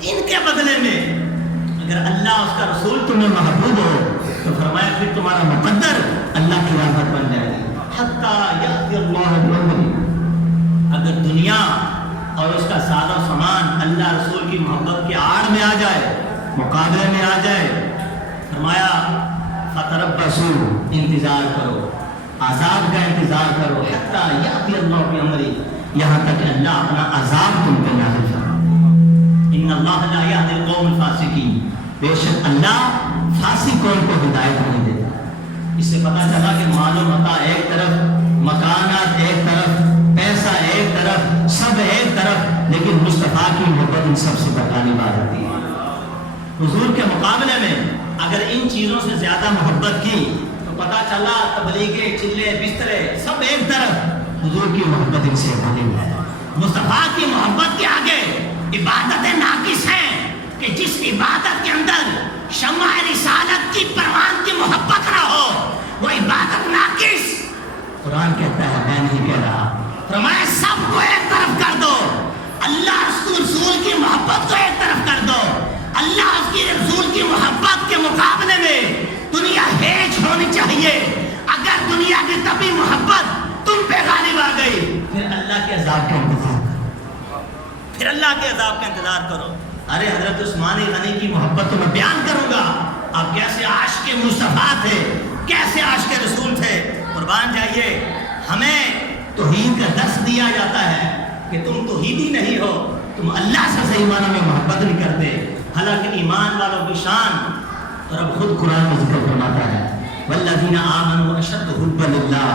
ان کے بدلے میں اگر اللہ اس کا رسول تمہیں محبوب ہو تو فرمایا پھر تمہارا مقدر اللہ کی رحمت بن جائے گی. حتیٰ یأتی اللہ بأمرہ، اگر دنیا اور اس کا سادہ سامان اللہ رسول کی محبت کے آڑ میں آ جائے، مقابلے میں آ جائے، فرمایا فتربصوا، انتظار کرو، عذاب کا انتظار کرو. حتیٰ یأتی اللہ بأمرہ، یہاں تک کہ اللہ اپنا عذاب تم پہ نازل فرمائے. ان اللہ لا یہدی القوم الفاسقین، بے شک اللہ فاسق قوم کو ہدایت نہیں دیتا. اس سے پتہ چلا کہ مال و متاع ایک طرف، مکانات ایک طرف، پیسہ ایک طرف، سب ایک طرف، لیکن مصطفیٰ کی محبت ان سب سے بڑھانی بات ہوتی ہے. حضور کے مقابلے میں اگر ان چیزوں سے زیادہ محبت کی تو پتہ چلا تبلیغیں، چلے، بسترے سب ایک طرف، حضور کی محبت ان سے بڑھنی ہے. مصطفیٰ کی محبت کے آگے عبادتیں ناقص ہیں کہ جس عبادت کے اندر شمع رسالت کی پروان کی محبت نہ ہو وہ عبادت ناقص. قرآن کہتا ہے میں نہیں کہہ رہا، فرمایا سب کو ایک طرف کر دو، اللہ رسول کی محبت کو ایک طرف کر دو. اللہ اس کی رسول کی محبت کے مقابلے میں دنیا ہیج ہونی چاہیے. اگر دنیا کی طبی محبت تم پہ غالب آ گئی پھر اللہ کے عذاب کا انتظار کرو، پھر اللہ کے عذاب کا انتظار کرو. ارے حضرت عثمان غنی کی محبت تو میں بیان کروں گا، آپ کیسے عاشق مصطفیٰ تھے، کیسے عاشق رسول تھے. قربان جائیے، ہمیں توحید کا درس دیا جاتا ہے کہ تم توحیدی نہیں ہو، تم اللہ سے صحیح معنی میں محبت نہیں کرتے. حالانکہ ایمان والوں کی شان اور اب خود قرآن میں ذکر فرماتا ہے والذین آمنوا اشد حبا للہ،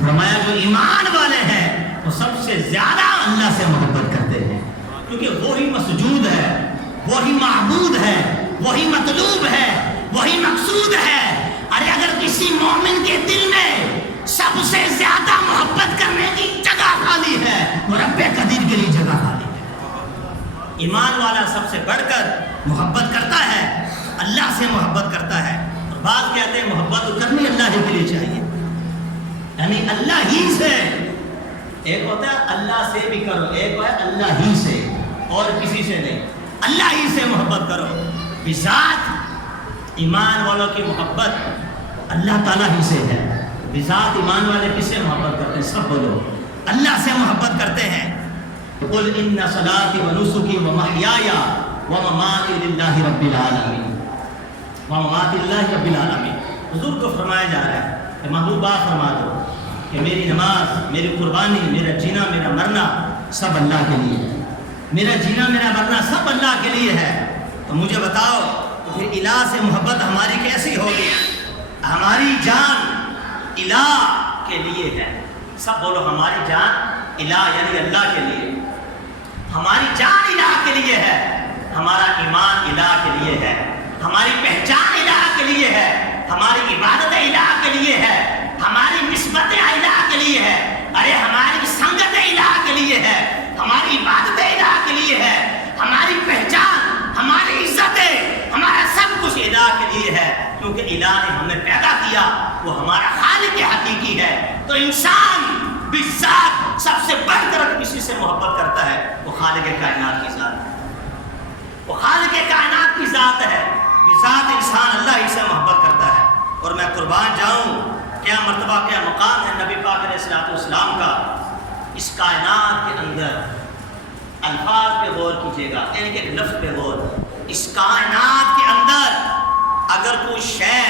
فرمایا جو ایمان والے ہیں وہ سب سے زیادہ اللہ سے محبت کرتے ہیں، کیونکہ وہی مسجود ہے، وہی معبود ہے، وہی مطلوب ہے، وہی مقصود ہے. ارے اگر کسی مومن کے دل میں سب سے زیادہ محبت کرنے کی جگہ خالی ہے وہ رب قدیر کے لیے جگہ خالی ہے. ایمان والا سب سے بڑھ کر محبت کرتا ہے، اللہ سے محبت کرتا ہے. اور بعض کہتے ہیں محبت کرنی اللہ ہی کے لیے چاہیے، یعنی اللہ ہی سے. ایک ہوتا ہے اللہ سے بھی کرو، ایک ہے اللہ ہی سے اور کسی سے نہیں. اللہ ہی سے محبت کرو. بذات ایمان والوں کی محبت اللہ تعالیٰ ہی سے ہے. بذات ایمان والے کس سے محبت کرتے ہیں؟ سب بولو اللہ سے محبت کرتے ہیں. قل ان صلاتی و نسکی و محیای و مماتی للہ رب العالمین و مماتی للہ رب العالمین. حضور کو فرمایا جا رہا ہے کہ محبوبہ فرما دو کہ میری نماز، میری قربانی، میرا جینا، میرا مرنا سب اللہ کے لیے ہے. میرا جینا، میرا مرنا سب اللہ کے لیے ہے. تو مجھے بتاؤ تو پھر الہ سے محبت ہماری کیسی ہوگی؟ ہماری جان الہ کے لیے ہے. سب بولو ہماری جان الہ یعنی اللہ کے لیے. ہماری جان الہ کے لیے ہے، ہمارا ایمان الہ کے لیے ہے، ہماری پہچان الہ کے لیے ہے، ہماری عبادت الہ کے لیے ہے، ہماری نسبت الہ کے لیے ہے. ارے ہماری سنگت الہ کے لیے ہے، ہماری عبادت الہ کے لیے ہے، ہماری پہچان، ہماری عزت، ہمارا سب کچھ الہ کے لیے ہے. کیونکہ الہ نے ہمیں پیدا کیا، وہ ہمارا خالق حقیقی ہے. تو انسان بالذات سب سے بڑھ کر کسی سے محبت کرتا ہے وہ خالق کائنات کی ذات ہے، وہ خالق کائنات کی ذات ہے. بذات انسان اللہ ہی سے محبت کرتا ہے. اور میں قربان جاؤں، کیا مرتبہ، کیا مقام ہے نبی پاک علیہ الصلوۃ والسلام کا. اس کائنات کے اندر الفاظ پہ غور کیجیے گا، ایک ایک لفظ پہ غور. اس کائنات کے اندر اگر کوئی شے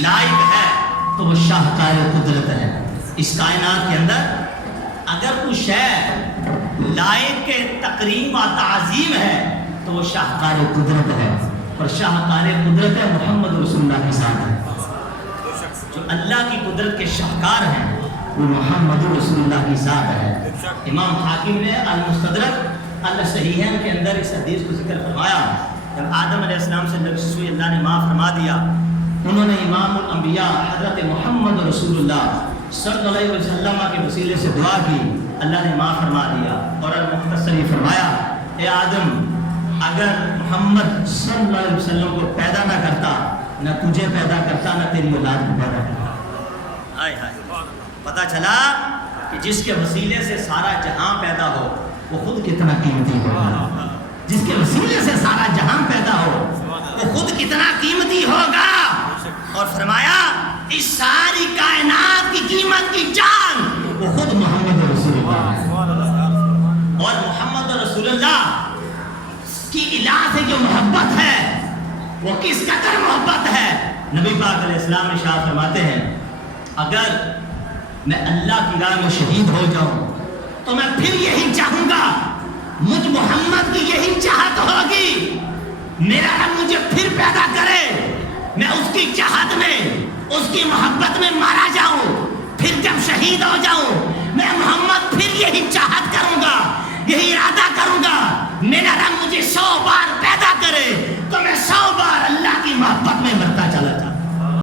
لائق ہے تو وہ شاہکار قدرت ہے. اس کائنات کے اندر اگر کوئی شے لائق کے تکریم و تعظیم ہے تو وہ شاہکار قدرت ہے. اور شاہکار قدرت ہے محمد رسول اللہ کے ساتھ ہے. جو اللہ کی قدرت کے شاہکار ہیں وہ محمد رسول اللہ کی ذات ہے. امام حاکم نے المستدرک الصحیحین کے اندر اس حدیث کو ذکر فرمایا. جب آدم علیہ السلام سے نبی اللہ نے معاف فرما دیا، انہوں نے امام الانبیاء حضرت محمد رسول اللہ صلی اللہ علیہ وسلم کے وسیلے سے دعا کی، اللہ نے معاف فرما دیا. اور مختصر یہ فرمایا، اے آدم اگر محمد صلی اللہ علیہ وسلم کو پیدا نہ کرتا، نہ تجھے پیدا کرتا، نہ تیری اولاد کو پیدا کرتا. ہائے ہائے، پتہ چلا کہ جس کے وسیلے سے سارا جہاں پیدا ہو وہ خود کتنا قیمتی ہوگا. جس کے وسیلے سے الہ سے جو محبت ہے وہ کس قدر محبت ہے. نبی پاک علیہ السلام ارشاد فرماتے ہیں اگر میں اللہ کی راہ میں شہید ہو جاؤں تو میں پھر یہی چاہوں گا, مجھ محمد کی یہی چاہت ہوگی, میرا رب مجھے پھر پیدا کرے, میں اس کی چاہت میں, اس کی محبت میں مارا